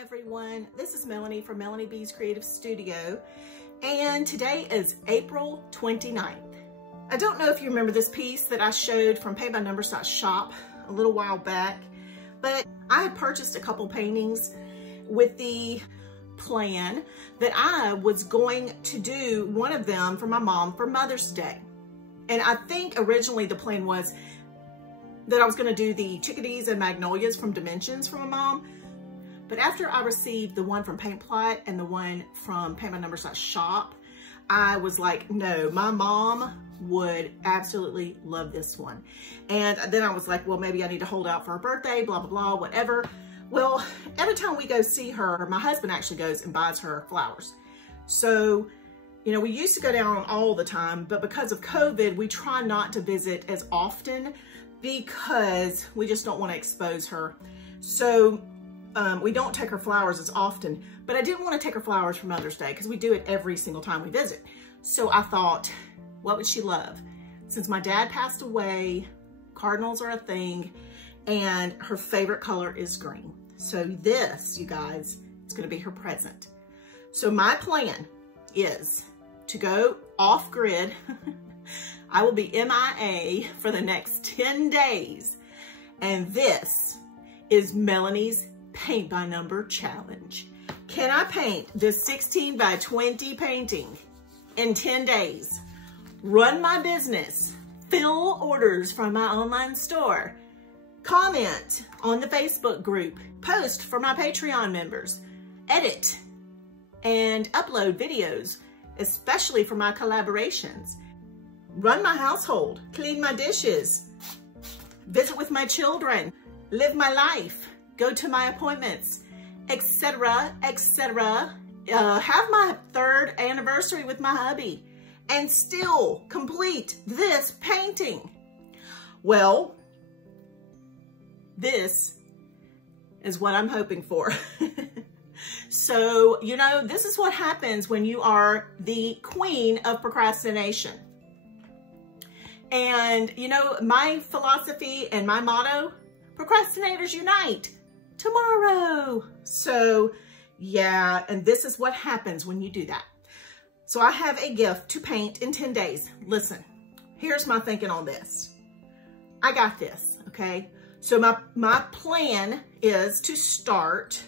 everyone, this is Melanie from Melanie B's Creative Studio, and today is April 29th. I don't know if you remember this piece that I showed from PayByNumbers.shop a little while back, but I had purchased a couple paintings with the plan that I was going to do one of them for my mom for Mother's Day. And I think originally the plan was that I was going to do the chickadees and magnolias from Dimensions for my mom. But after I received the one from Paint Plot and the one from PayByNumbers.shop, I was like, no, my mom would absolutely love this one. And then I was like, well, maybe I need to hold out for her birthday, blah, blah, blah, whatever. Well, every time we go see her, my husband actually goes and buys her flowers. So, you know, we used to go down all the time, but because of COVID, we try not to visit as often because we just don't want to expose her. So we don't take her flowers as often, but I didn't want to take her flowers for Mother's Day because we do it every single time we visit. So I thought, what would she love? Since my dad passed away, cardinals are a thing, and her favorite color is green. So this, you guys, is going to be her present. So my plan is to go off grid. I will be MIA for the next 10 days. And this is Melanie's Paint by Number Challenge. Can I paint this 16 by 20 painting in 10 days? Run my business, fill orders from my online store, comment on the Facebook group, post for my Patreon members, edit and upload videos, especially for my collaborations, run my household, clean my dishes, visit with my children, live my life, go to my appointments, etc., etc. Have my 3rd anniversary with my hubby and still complete this painting. Well, this is what I'm hoping for. So, you know, this is what happens when you are the queen of procrastination. And, you know, my philosophy and my motto, procrastinators unite tomorrow. So, yeah, and this is what happens when you do that. So I have a gift to paint in 10 days. Listen, here's my thinking on this. I got this, okay? So my plan is to start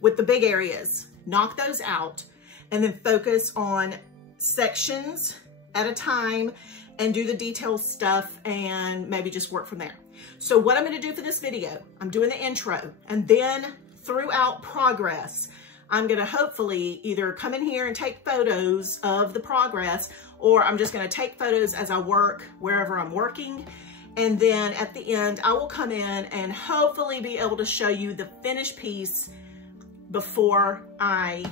with the big areas, knock those out, and then focus on sections at a time and do the detail stuff and maybe just work from there. So what I'm gonna do for this video, I'm doing the intro, and then throughout progress, I'm gonna hopefully either come in here and take photos of the progress, or I'm just gonna take photos as I work wherever I'm working. And then at the end, I will come in and hopefully be able to show you the finished piece before I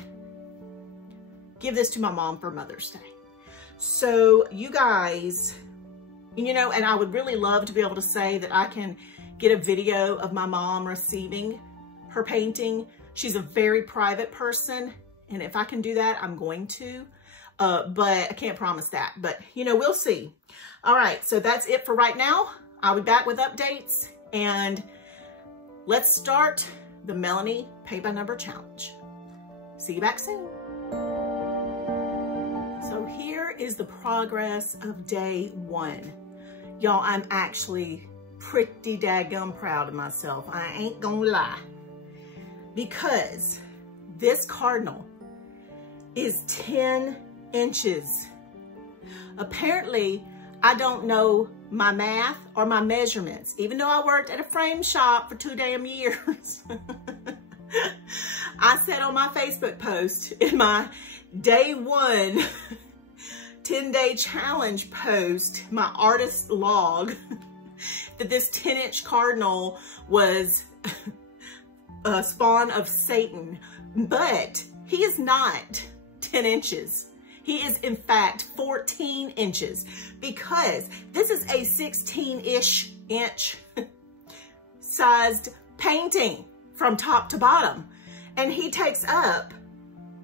give this to my mom for Mother's Day. So you guys, you know, and I would really love to be able to say that I can get a video of my mom receiving her painting. She's a very private person, and if I can do that, I'm going to, but I can't promise that, but you know, we'll see. All right, so that's it for right now. I'll be back with updates, and let's start the Melanie Pay by Number Challenge. See you back soon. So here is the progress of day 1. Y'all, I'm actually pretty daggum proud of myself. I ain't gonna lie. Because this cardinal is 10 inches. Apparently, I don't know my math or my measurements, even though I worked at a frame shop for 2 damn years. I said on my Facebook post, in my day 1 10-day challenge post, my artist log, that this 10-inch cardinal was a spawn of Satan, but he is not 10 inches. He is in fact 14 inches because this is a 16-ish inch sized painting from top to bottom, and he takes up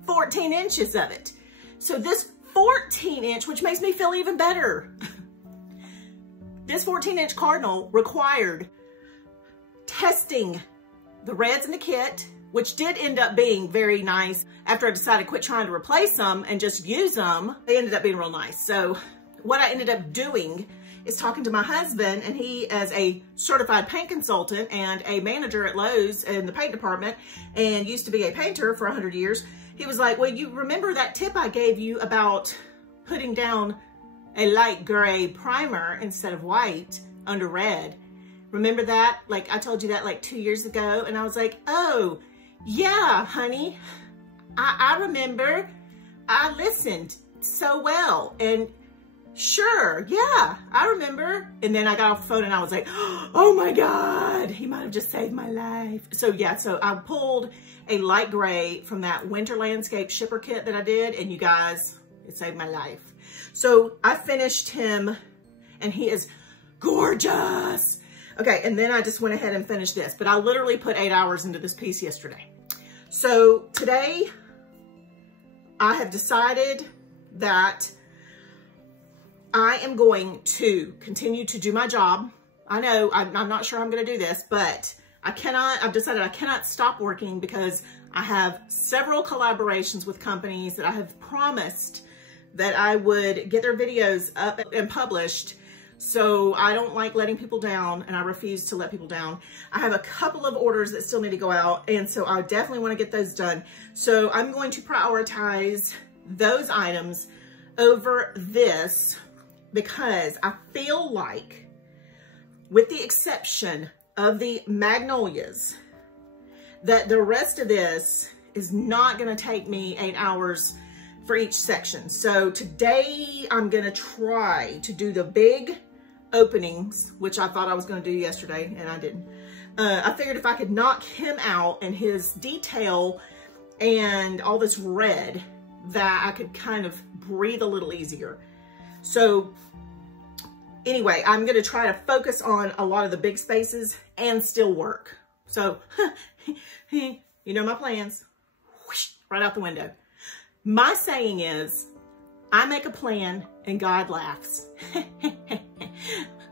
14 inches of it. So this 14-inch, which makes me feel even better, this 14-inch cardinal required testing the reds in the kit, which did end up being very nice. After I decided to quit trying to replace them and just use them, they ended up being real nice. So what I ended up doing is talking to my husband, and he, as a certified paint consultant and a manager at Lowe's in the paint department and used to be a painter for 100 years, he was like, well, you remember that tip I gave you about putting down a light gray primer instead of white under red? Remember that? Like, I told you that like 2 years ago. And I was like, oh, yeah, honey, I remember. I listened so well. And sure, yeah, I remember. And then I got off the phone and I was like, oh my God, he might have just saved my life. So yeah, so I pulled a light gray from that winter landscape shipper kit that I did. And you guys, it saved my life. So I finished him and he is gorgeous. Okay, and then I just went ahead and finished this, but I literally put 8 hours into this piece yesterday. So today I have decided that I am going to continue to do my job. I know I'm not sure I'm going to do this, but I've decided I cannot stop working because I have several collaborations with companies that I have promised that I would get their videos up and published. So I don't like letting people down, and I refuse to let people down. I have a couple of orders that still need to go out, and so I definitely want to get those done. So I'm going to prioritize those items over this because I feel like, with the exception of the magnolias, that the rest of this is not going to take me 8 hours for each section. So today I'm going to try to do the big openings, which I thought I was going to do yesterday and I didn't. I figured if I could knock him out and his detail and all this red, that I could kind of breathe a little easier. So anyway, I'm going to try to focus on a lot of the big spaces and still work. So you know my plans. Whoosh, right out the window. My saying is, I make a plan and God laughs.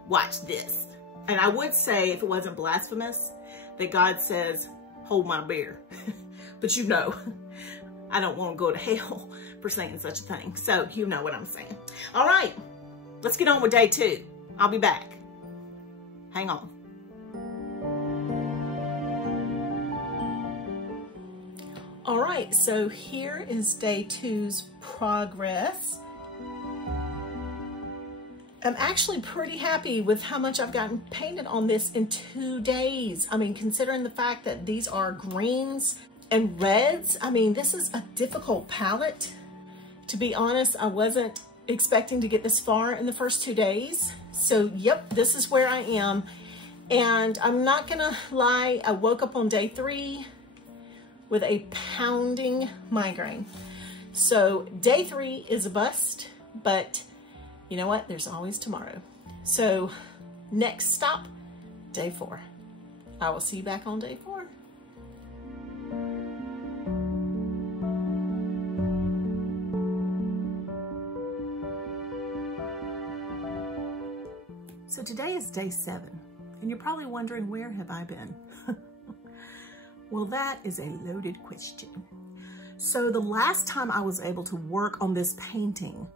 Watch this. And I would say, if it wasn't blasphemous, that God says, hold my beer. But you know, I don't want to go to hell for saying such a thing. So you know what I'm saying. All right, let's get on with day 2. I'll be back. Hang on. All right, so here is day 2's progress. I'm actually pretty happy with how much I've gotten painted on this in 2 days. I mean, considering the fact that these are greens and reds, I mean, this is a difficult palette. To be honest, I wasn't expecting to get this far in the first 2 days. So yep, this is where I am. And I'm not gonna lie, I woke up on day 3 with a pounding migraine. So day 3 is a bust, but you know what? There's always tomorrow. So next stop, day 4. I will see you back on day 4. So today is day 7, and you're probably wondering, where have I been? Well, that is a loaded question. So the last time I was able to work on this painting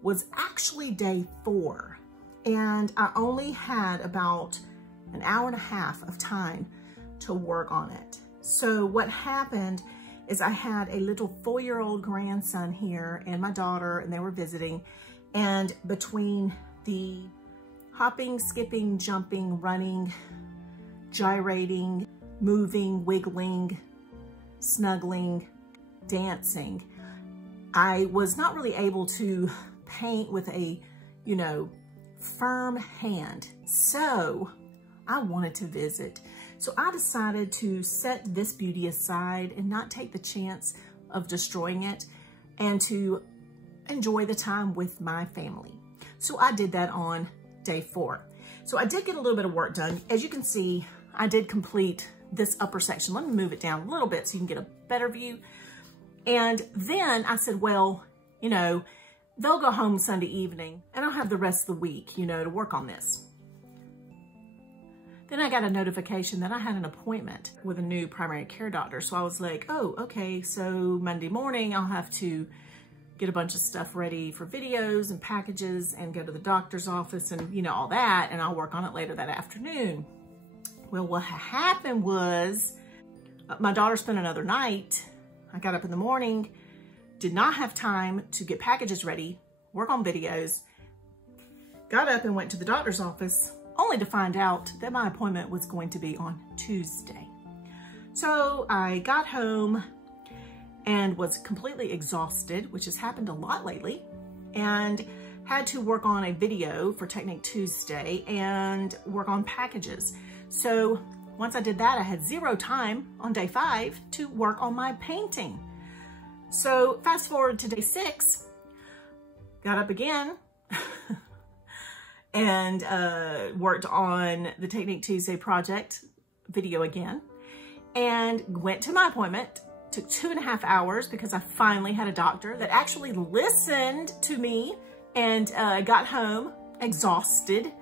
was actually day 4. And I only had about an hour and a half of time to work on it. So what happened is I had a little 4-year-old grandson here and my daughter, and they were visiting. And between the hopping, skipping, jumping, running, gyrating, moving, wiggling, snuggling, dancing, I was not really able to paint with a, you know, firm hand. So I wanted to visit. So I decided to set this beauty aside and not take the chance of destroying it, and to enjoy the time with my family. So I did that on day 4. So I did get a little bit of work done. As you can see, I did complete this upper section. Let me move it down a little bit so you can get a better view. And then I said, well, you know, they'll go home Sunday evening and I'll have the rest of the week, you know, to work on this. Then I got a notification that I had an appointment with a new primary care doctor. So I was like, oh, okay, so Monday morning I'll have to get a bunch of stuff ready for videos and packages and go to the doctor's office and, you know, all that, and I'll work on it later that afternoon. Well, what happened was my daughter spent another night. I got up in the morning, did not have time to get packages ready, work on videos, got up and went to the doctor's office, only to find out that my appointment was going to be on Tuesday. So I got home and was completely exhausted, which has happened a lot lately, and had to work on a video for Technique Tuesday and work on packages. So once I did that, I had 0 time on day 5 to work on my painting. So fast forward to day 6, got up again and worked on the Technique Tuesday project video again, and went to my appointment. Took 2.5 hours because I finally had a doctor that actually listened to me, and got home exhausted,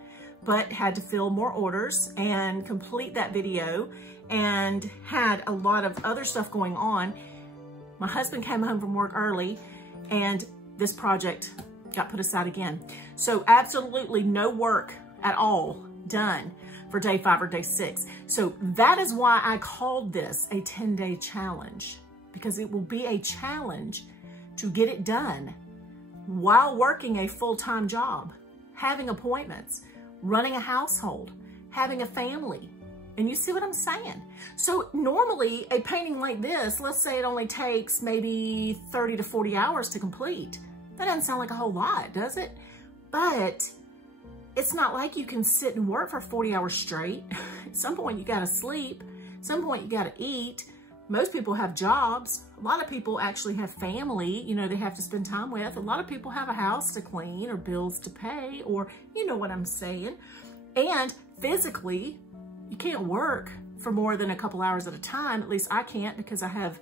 but had to fill more orders and complete that video, and had a lot of other stuff going on. My husband came home from work early, and this project got put aside again. So absolutely no work at all done for day 5 or day 6. So that is why I called this a 10-day challenge, because it will be a challenge to get it done while working a full-time job, having appointments, running a household, having a family. And you see what I'm saying? So normally a painting like this, let's say it only takes maybe 30 to 40 hours to complete. That doesn't sound like a whole lot, does it? But it's not like you can sit and work for 40 hours straight. At some point you gotta sleep. At some point you gotta eat. Most people have jobs. A lot of people actually have family, you know, they have to spend time with. A lot of people have a house to clean or bills to pay, or you know what I'm saying. And physically, you can't work for more than a couple hours at a time. At least I can't, because I have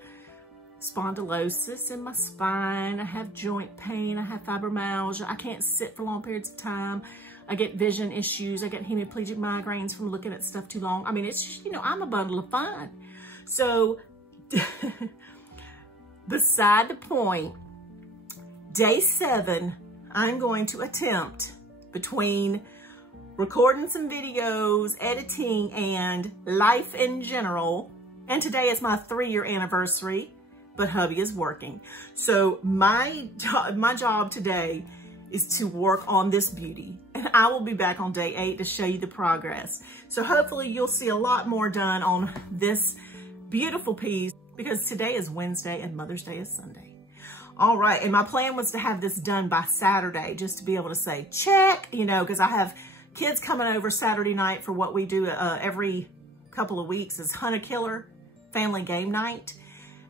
spondylosis in my spine. I have joint pain. I have fibromyalgia. I can't sit for long periods of time. I get vision issues. I get hemiplegic migraines from looking at stuff too long. I mean, it's just, you know, I'm a bundle of fun. So beside the point, day 7, I'm going to attempt, between recording some videos, editing, and life in general. And today is my 3-year anniversary, but hubby is working. So my job today is to work on this beauty. And I will be back on day 8 to show you the progress. So hopefully you'll see a lot more done on this beautiful piece, because today is Wednesday and Mother's Day is Sunday. All right, and my plan was to have this done by Saturday, just to be able to say, check, you know, because I have kids coming over Saturday night for what we do every couple of weeks is Hunt a Killer family game night.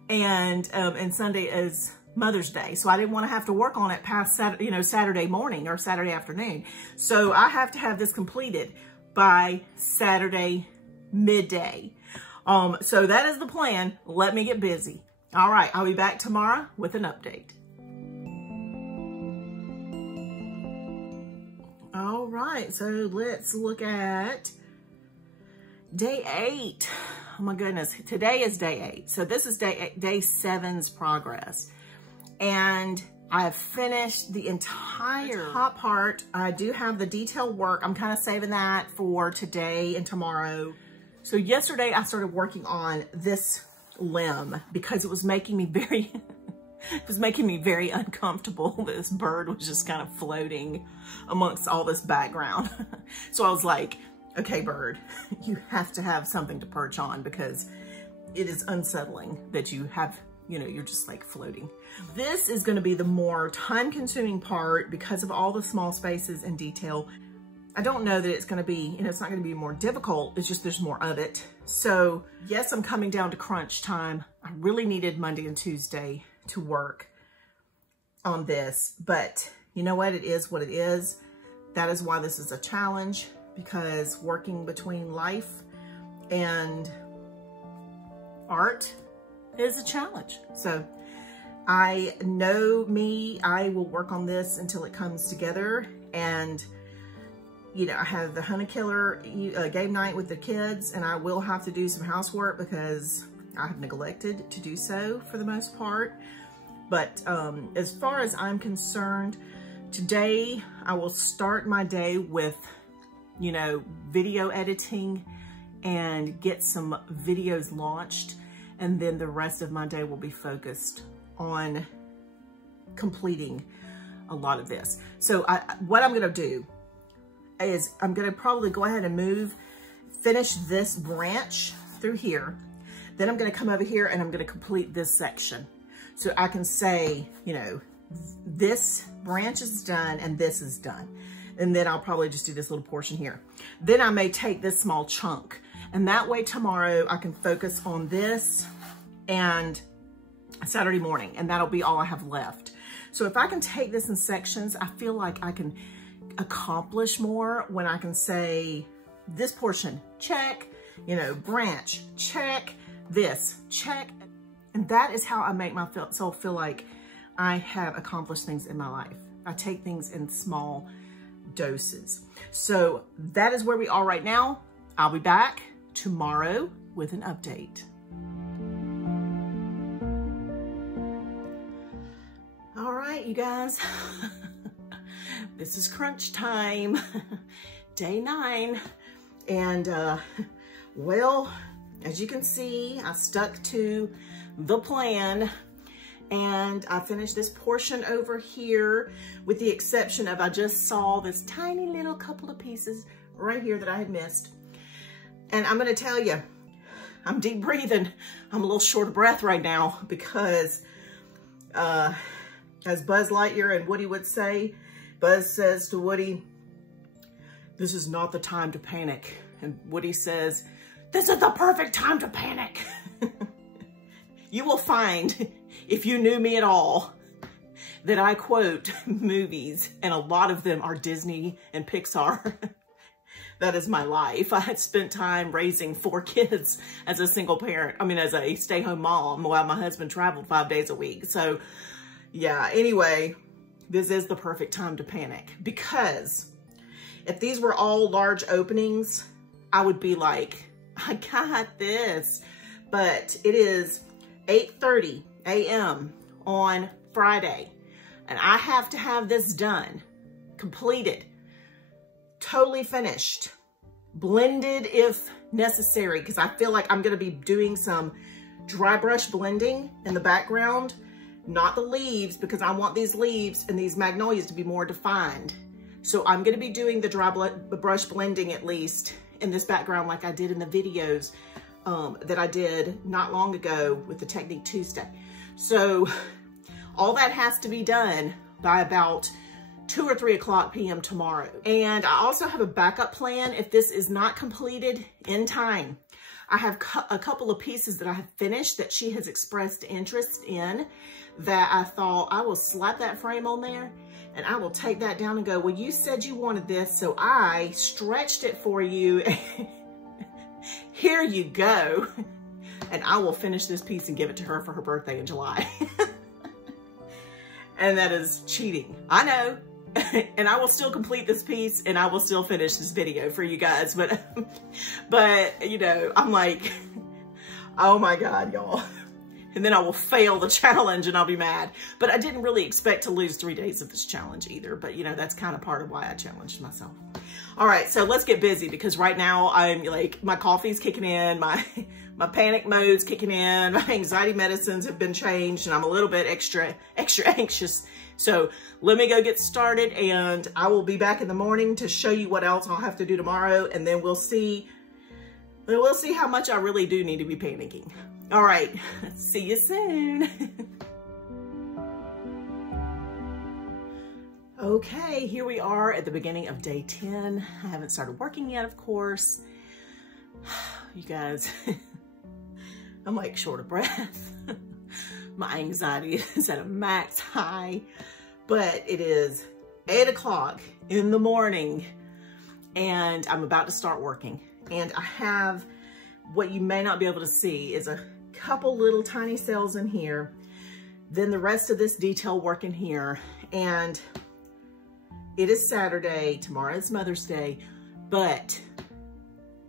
And Sunday is Mother's Day. So I didn't want to have to work on it past Saturday, you know, Saturday morning or Saturday afternoon. So I have to have this completed by Saturday midday. So that is the plan. Let me get busy. All right, I'll be back tomorrow with an update. All right, so let's look at day 8. Oh my goodness, today is day 8. So this is day 7's progress. And I've finished the entire top part. I do have the detail work. I'm kind of saving that for today and tomorrow. So yesterday I started working on this limb because it was making me very, very uncomfortable. This bird was just kind of floating amongst all this background. So I was like, okay, bird, you have to have something to perch on, because it is unsettling that you have, you know, you're just like floating. This is going to be the more time-consuming part because of all the small spaces and detail. I don't know that it's going to be, you know, it's not going to be more difficult. It's just there's more of it. So yes, I'm coming down to crunch time. I really needed Monday and Tuesday to work on this, but you know what? It is what it is. That is why this is a challenge, because working between life and art is a challenge. So I know me, I will work on this until it comes together, and you know, I have the Honey Killer game night with the kids, and I will have to do some housework because I have neglected to do so for the most part. But as far as I'm concerned, today I will start my day with, you know, video editing and get some videos launched. And then the rest of my day will be focused on completing a lot of this. So what I'm gonna do is I'm gonna probably go ahead and finish this branch through here. Then I'm gonna come over here and I'm gonna complete this section. So I can say, you know, this branch is done and this is done. And then I'll probably just do this little portion here. Then I may take this small chunk, and that way tomorrow I can focus on this and Saturday morning, and that'll be all I have left. So if I can take this in sections, I feel like I can accomplish more when I can say this portion, check, you know, branch, check, this, check. And that is how I make myself feel like I have accomplished things in my life. I take things in small doses. So that is where we are right now. I'll be back tomorrow with an update. All right, you guys, this is crunch time, day 9. And well, as you can see, I stuck to the plan, and I finished this portion over here, with the exception of I just saw this tiny little couple of pieces right here that I had missed. And I'm gonna tell you, I'm deep breathing. I'm a little short of breath right now because as Buzz Lightyear and Woody would say, Buzz says to Woody, "This is not the time to panic." And Woody says, "This is the perfect time to panic." You will find, if you knew me at all, that I quote movies, and a lot of them are Disney and Pixar. That is my life. I had spent time raising 4 kids as a single parent. I mean, as a stay-home mom while my husband traveled 5 days a week. So yeah, anyway, this is the perfect time to panic, because if these were all large openings, I would be like, I got this. But it is 8:30 a.m. on Friday, and I have to have this done, completed, totally finished, blended if necessary, because I feel like I'm going to be doing some dry brush blending in the background, not the leaves, because I want these leaves and these magnolias to be more defined. So I'm going to be doing the dry brush blending at least in this background, like I did in the videos that I did not long ago with the Technique Tuesday. So all that has to be done by about 2 or 3 o'clock p.m. tomorrow. And I also have a backup plan if this is not completed in time. I have a couple of pieces that I have finished that she has expressed interest in, that I thought I will slap that frame on there and I will take that down and go, well, you said you wanted this, so I stretched it for you. Here you go. And I will finish this piece and give it to her for her birthday in July. And that is cheating, I know. And I will still complete this piece and I will still finish this video for you guys. But you know, I'm like, oh my God, y'all. And then I will fail the challenge and I'll be mad. But I didn't really expect to lose 3 days of this challenge either. But you know, that's kind of part of why I challenged myself. All right, so let's get busy, because right now I'm like, my coffee's kicking in, my panic mode's kicking in, my anxiety medicines have been changed, and I'm a little bit extra anxious. So let me go get started, and I will be back in the morning to show you what else I'll have to do tomorrow, and then we'll see how much I really do need to be panicking. All right, see you soon. Okay, here we are at the beginning of day 10. I haven't started working yet, of course. You guys, I'm like short of breath. My anxiety is at a max high, but it is 8 o'clock in the morning and I'm about to start working. And I have, what you may not be able to see is a couple little tiny cells in here, then the rest of this detail work in here. And it is Saturday, tomorrow is Mother's Day. but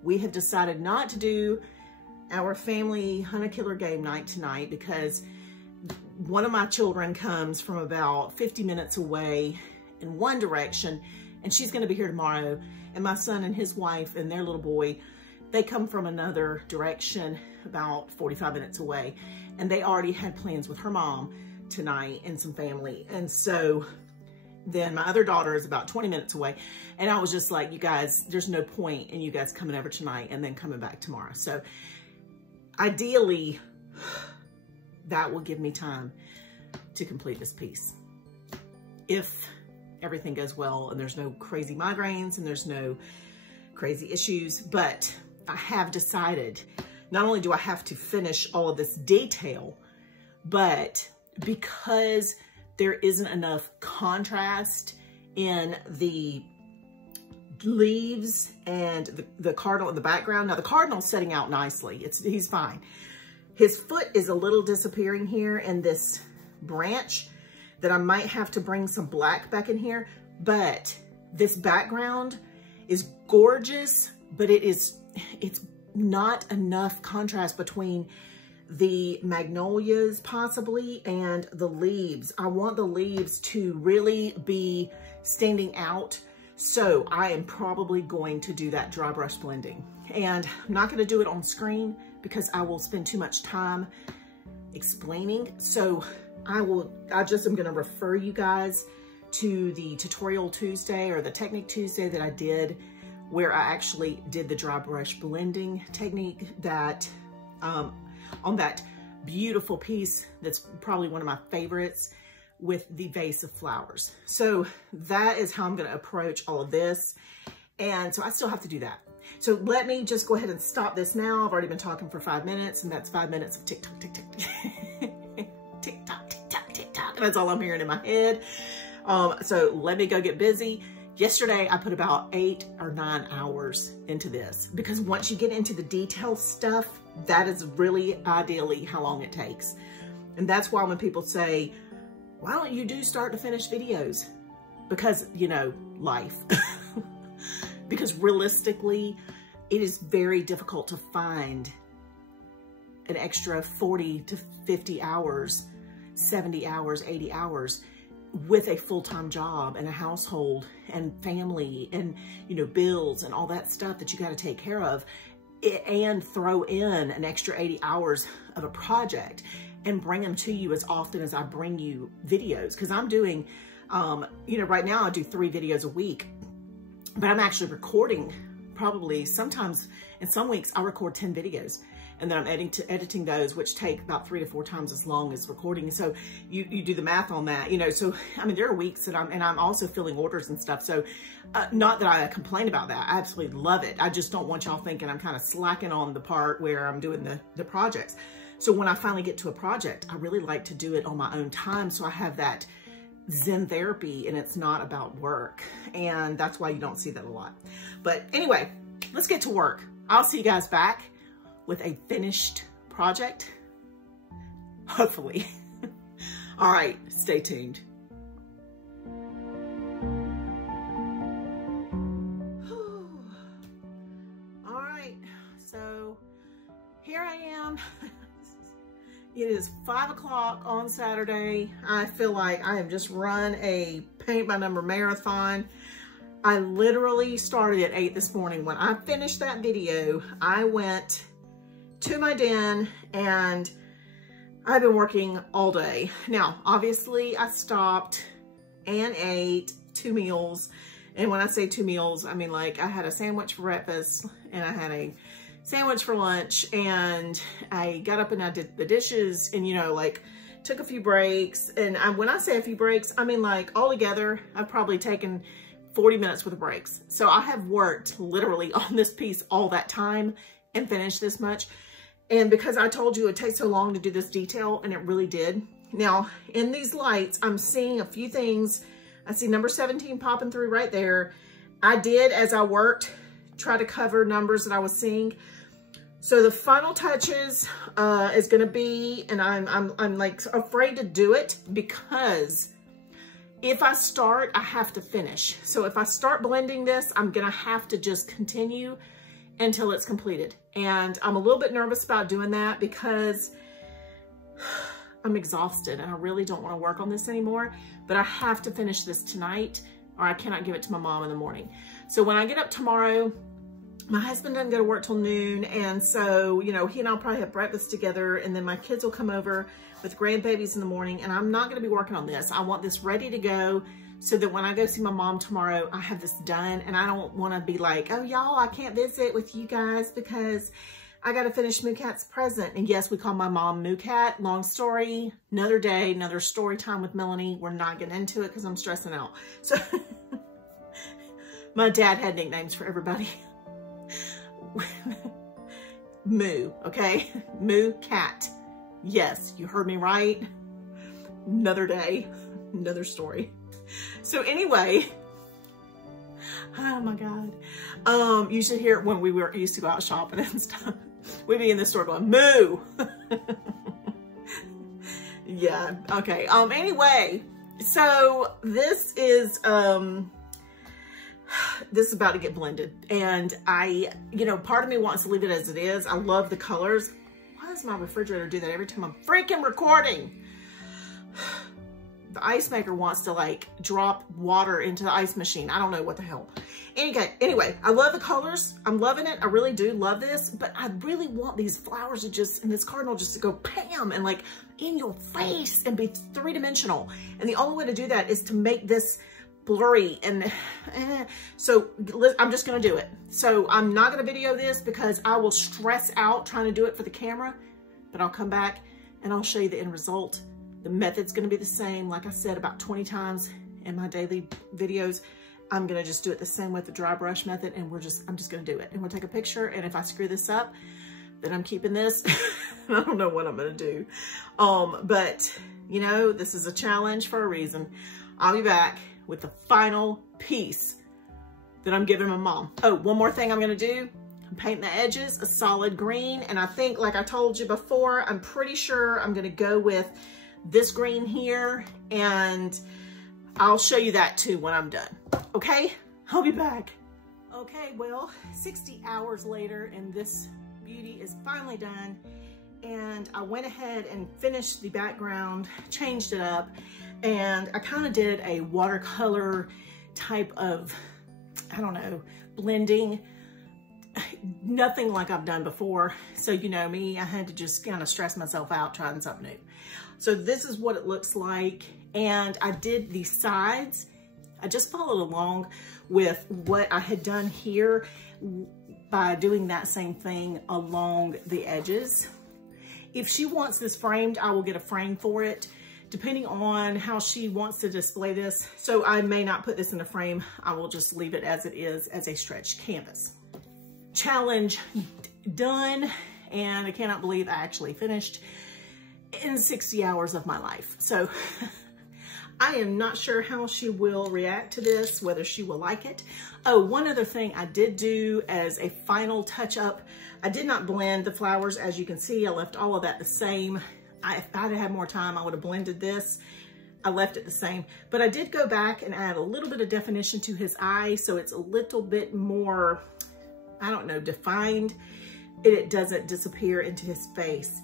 we have decided not to do our family hunter killer game night tonight because one of my children comes from about 50 minutes away in one direction, and she's going to be here tomorrow. And my son and his wife and their little boy, they come from another direction about 45 minutes away. And they already had plans with her mom tonight and some family. And so then my other daughter is about 20 minutes away. And I was just like, you guys, there's no point in you guys coming over tonight and then coming back tomorrow. So ideally, that will give me time to complete this piece. If everything goes well and there's no crazy migraines and there's no crazy issues, but I have decided, not only do I have to finish all of this detail, but because there isn't enough contrast in the leaves and the cardinal in the background. Now the cardinal's setting out nicely. He's fine. His foot is a little disappearing here in this branch that I might have to bring some black back in here, but this background is gorgeous, but it's not enough contrast between the magnolias possibly and the leaves. I want the leaves to really be standing out. So I am probably going to do that dry brush blending, and I'm not going to do it on screen because I will spend too much time explaining. So I'm going to refer you guys to the tutorial Tuesday or the technique Tuesday that I did, where I actually did the dry brush blending technique that on that beautiful piece that's probably one of my favorites with the vase of flowers. So that is how I'm going to approach all of this. And so I still have to do that. So let me just go ahead and stop this now. I've already been talking for 5 minutes, and that's 5 minutes of tick tock, tick tock, tick tock, tick tock, tick tock. That's all I'm hearing in my head. So let me go get busy. Yesterday, I put about 8 or 9 hours into this because once you get into the detail stuff, that is really ideally how long it takes. And that's why when people say, why don't you do start to finish videos? Because, you know, life. Because realistically, it is very difficult to find an extra 40 to 50 hours, 70 hours, 80 hours with a full-time job and a household and family and, you know, bills and all that stuff that you got to take care of, and throw in an extra 80 hours of a project and bring them to you as often as I bring you videos. Because I'm doing, you know, right now I do 3 videos a week, but I'm actually recording probably sometimes in some weeks I record 10 videos. And then I'm editing those, which take about 3 to 4 times as long as recording. So you do the math on that, you know. So, I mean, there are weeks that I'm also filling orders and stuff. So not that I complain about that. I absolutely love it. I just don't want y'all thinking I'm kind of slacking on the part where I'm doing the projects. So when I finally get to a project, I really like to do it on my own time. So I have that Zen therapy and it's not about work. And that's why you don't see that a lot. But anyway, let's get to work. I'll see you guys back with a finished project, hopefully. All right, stay tuned. All right, so here I am. It is 5 o'clock on Saturday. I feel like I have just run a paint by number marathon. I literally started at 8 this morning. When I finished that video, I went to my den and I've been working all day. Now, obviously I stopped and ate 2 meals. And when I say 2 meals, I mean like I had a sandwich for breakfast and I had a sandwich for lunch, and I got up and I did the dishes and, you know, like took a few breaks. And when I say a few breaks, I mean like all together, I've probably taken 40 minutes worth of breaks. So I have worked literally on this piece all that time and finished this much. And because I told you it takes so long to do this detail, and it really did. Now, in these lights, I'm seeing a few things. I see number 17 popping through right there. I did, as I worked, try to cover numbers that I was seeing. So the final touches is gonna be, and I'm like afraid to do it because if I start, I have to finish. So if I start blending this, I'm gonna have to just continue until it's completed. And I'm a little bit nervous about doing that because I'm exhausted and I really don't wanna work on this anymore, but I have to finish this tonight or I cannot give it to my mom in the morning. So when I get up tomorrow, my husband doesn't go to work till noon. And so, you know, he and I'll probably have breakfast together and then my kids will come over with grandbabies in the morning and I'm not gonna be working on this. I want this ready to go so that when I go see my mom tomorrow, I have this done and I don't wanna be like, oh y'all, I can't visit with you guys because I gotta finish Moo Cat's present. And yes, we call my mom Moo Cat. Long story, another day, another story time with Melanie. We're not getting into it because I'm stressing out. So my dad had nicknames for everybody. Moo, okay? Moo Cat. Yes, you heard me right. Another day, another story. So anyway, oh my God. You should hear it when we used to go out shopping and stuff. We'd be in the store going, moo. Yeah, okay. Anyway, so this is about to get blended. And you know, part of me wants to leave it as it is. I love the colors. Why does my refrigerator do that every time I'm freaking recording? The ice maker wants to like drop water into the ice machine. I don't know what the hell. Anyway, I love the colors. I'm loving it. I really do love this, but I really want these flowers to just, and this cardinal just to go bam and like in your face and be three-dimensional. And the only way to do that is to make this blurry and so I'm just gonna do it. So I'm not gonna video this because I will stress out trying to do it for the camera, but I'll come back and I'll show you the end result. The method's gonna be the same, like I said about 20 times in my daily videos. I'm gonna just do it the same with the dry brush method and I'm just gonna do it. And we'll take a picture, and if I screw this up, then I'm keeping this. I don't know what I'm gonna do. But you know, this is a challenge for a reason. I'll be back with the final piece that I'm giving my mom. Oh, one more thing I'm gonna do. I'm painting the edges a solid green, and I think, like I told you before, I'm pretty sure I'm gonna go with this green here, and I'll show you that too when I'm done. Okay, I'll be back. Okay, well, 60 hours later, and this beauty is finally done. And I went ahead and finished the background, changed it up, and I kind of did a watercolor type of, I don't know, blending. Nothing like I've done before. So you know me, I had to just kind of stress myself out trying something new. So this is what it looks like. And I did the sides. I just followed along with what I had done here by doing that same thing along the edges. If she wants this framed, I will get a frame for it, depending on how she wants to display this. So I may not put this in a frame. I will just leave it as it is, as a stretched canvas. Challenge done, and I cannot believe I actually finished in 60 hours of my life. So I am not sure how she will react to this, whether she will like it. Oh, one other thing I did do as a final touch up, I did not blend the flowers. As you can see, I left all of that the same. If I'd had more time, I would have blended this. I left it the same, but I did go back and add a little bit of definition to his eye, so it's a little bit more, I don't know, defined. It doesn't disappear into his face.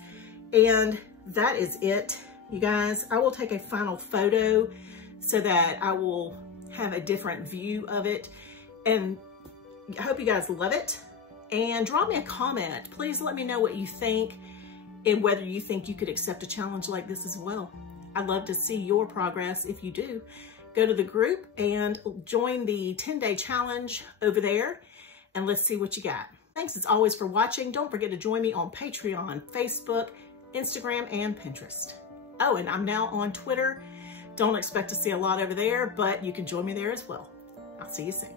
And that is it, you guys. I will take a final photo so that I will have a different view of it. And I hope you guys love it. And drop me a comment. Please let me know what you think and whether you think you could accept a challenge like this as well. I'd love to see your progress if you do. Go to the group and join the 10-day challenge over there, and let's see what you got. Thanks as always for watching. Don't forget to join me on Patreon, Facebook, Instagram, and Pinterest. Oh, and I'm now on Twitter. Don't expect to see a lot over there, but you can join me there as well. I'll see you soon.